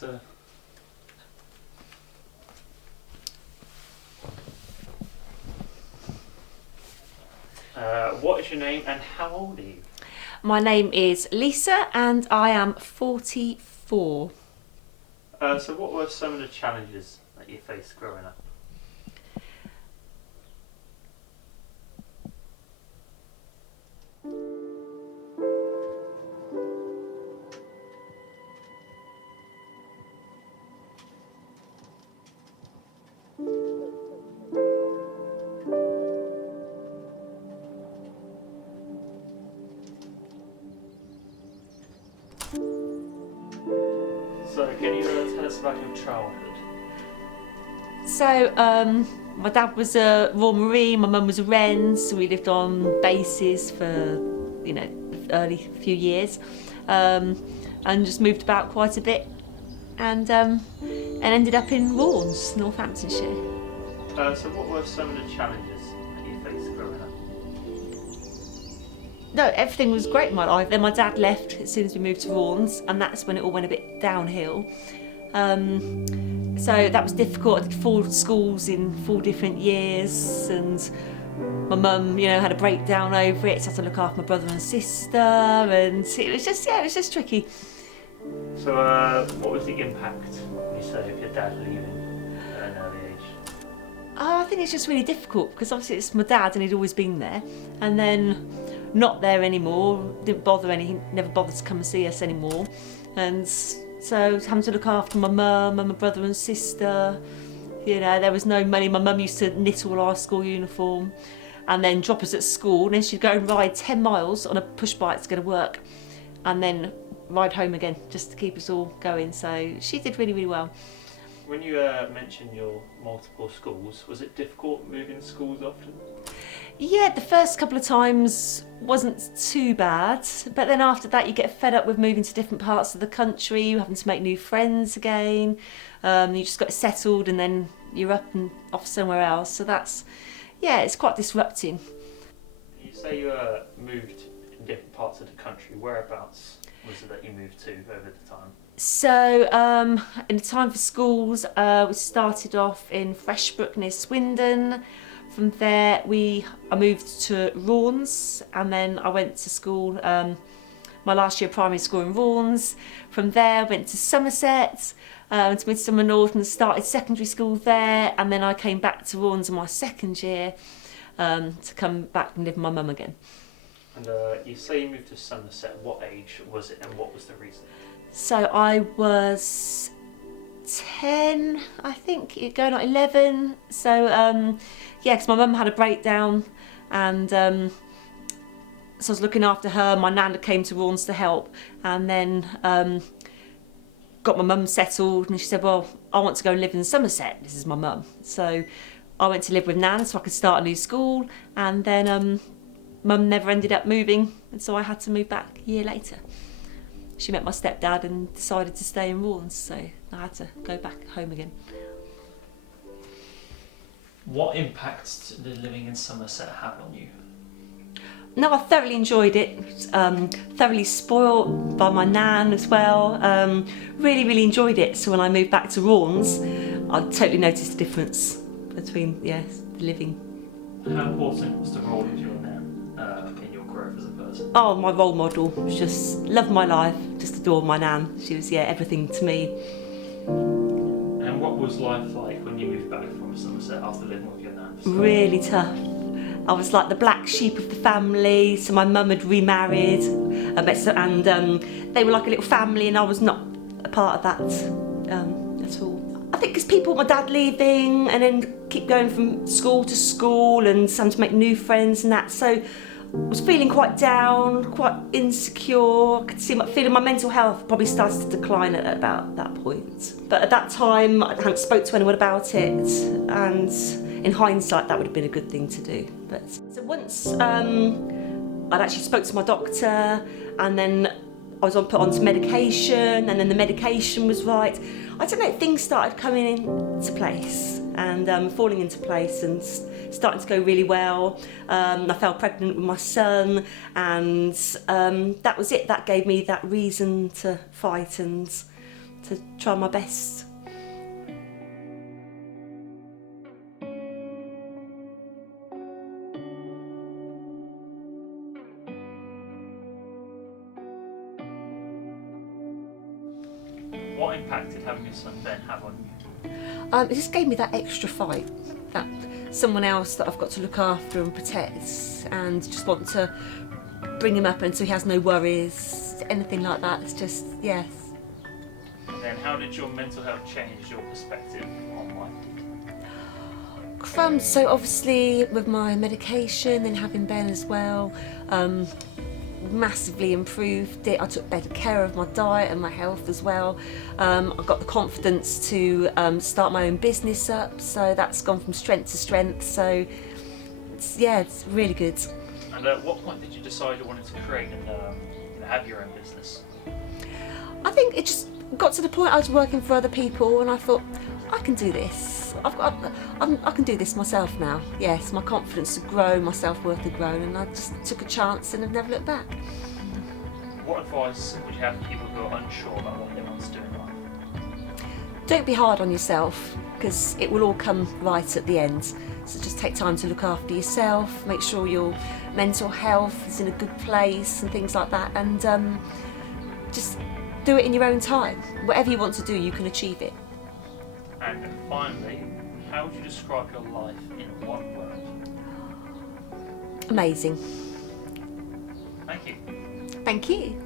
to... What is your name and how old are you? My name is Lisa and I am 44. So what were some of the challenges that you faced growing up? So can you tell us about your childhood? So, my dad was a Royal Marine, my mum was a Wren, so we lived on bases for, the early few years, and just moved about quite a bit, and ended up in Raunds, Northamptonshire. So what were some of the challenges that you faced growing up? No, everything was great in my life. Then my dad left as soon as we moved to Raunds, and that's when it all went a bit downhill. So that was difficult. I did 4 schools in 4 different years, and my mum, had a breakdown over it. So I had to look after my brother and sister, and it was just tricky. So what was the impact, you say, of your dad leaving at an early age? I think it's just really difficult because obviously it's my dad and he'd always been there, and then not there anymore. Didn't bother he never bothered to come and see us anymore, and so having to look after my mum and my brother and sister. There was no money. My mum used to knit all our school uniform and then drop us at school, and then she'd go and ride 10 miles on a push bike to go to work and then ride home again just to keep us all going. So she did really, really well. When you mentioned your multiple schools, was it difficult moving schools often? Yeah, the first couple of times wasn't too bad, but then after that you get fed up with moving to different parts of the country, you having to make new friends again, you just got settled and then you're up and off somewhere else, so it's quite disrupting. You say you moved in different parts of the country. Whereabouts was it that you moved to over the time? So in the time for schools, we started off in Freshbrook near Swindon. From there I moved to Raunds, and then I went to school, my last year of primary school in Raunds. From there I went to Somerset, to Midsummer North, and started secondary school there, and then I came back to Raunds in my second year to come back and live with my mum again. And you say you moved to Somerset. What age was it and what was the reason? So I was 10, I think, going on 11. So because my mum had a breakdown, and so I was looking after her. My nana came to Raunds to help, and then got my mum settled, and she said, well, I want to go and live in Somerset. This is my mum. So I went to live with Nan so I could start a new school, and then mum never ended up moving, and so I had to move back a year later. She met my stepdad and decided to stay in Raunds, so I had to go back home again. What impact did living in Somerset have on you? No, I thoroughly enjoyed it. Thoroughly spoiled by my nan as well. Really, really enjoyed it. So when I moved back to Raunds, I totally noticed the difference between the living. How important was the role of your nan in your growth as a person? Oh, my role model. Just loved my life. Just adored my nan. She was everything to me. And what was life like when you moved back from Somerset after living with your nan? Really tough. I was like the black sheep of the family, so my mum had remarried, and they were like a little family, and I was not a part of that at all. I think because my dad leaving, and then keep going from school to school, and having to make new friends and that, so I was feeling quite down, quite insecure. I could see feeling my mental health probably started to decline at about that point. But at that time, I hadn't spoke to anyone about it, and in hindsight, that would have been a good thing to do. But so once I'd actually spoke to my doctor, and then I was put onto medication, and then the medication was right. I don't know, things started coming into place and falling into place and starting to go really well. I fell pregnant with my son, and that was it. That gave me that reason to fight and to try my best. What impact did having your son Ben have on you? It just gave me that extra fight, that someone else that I've got to look after and protect, and just want to bring him up until he has no worries, anything like that. It's just, yes. And then how did your mental health change your perspective on life? Crumbs, so obviously with my medication and having Ben as well, massively improved it. I took better care of my diet and my health as well. I got the confidence to start my own business up, so that's gone from strength to strength. So it's really good. And at what point did you decide you wanted to create and have your own business? I think it just got to the point I was working for other people, and I thought, I can do this. I can do this myself now. Yes, my confidence had grown, my self-worth had grown, and I just took a chance and have never looked back. What advice would you have for people who are unsure about what they want to do in life? Don't be hard on yourself, because it will all come right at the end. So just take time to look after yourself, make sure your mental health is in a good place and things like that, and just do it in your own time. Whatever you want to do, you can achieve it. And finally, how would you describe your life in one word? Amazing. Thank you. Thank you.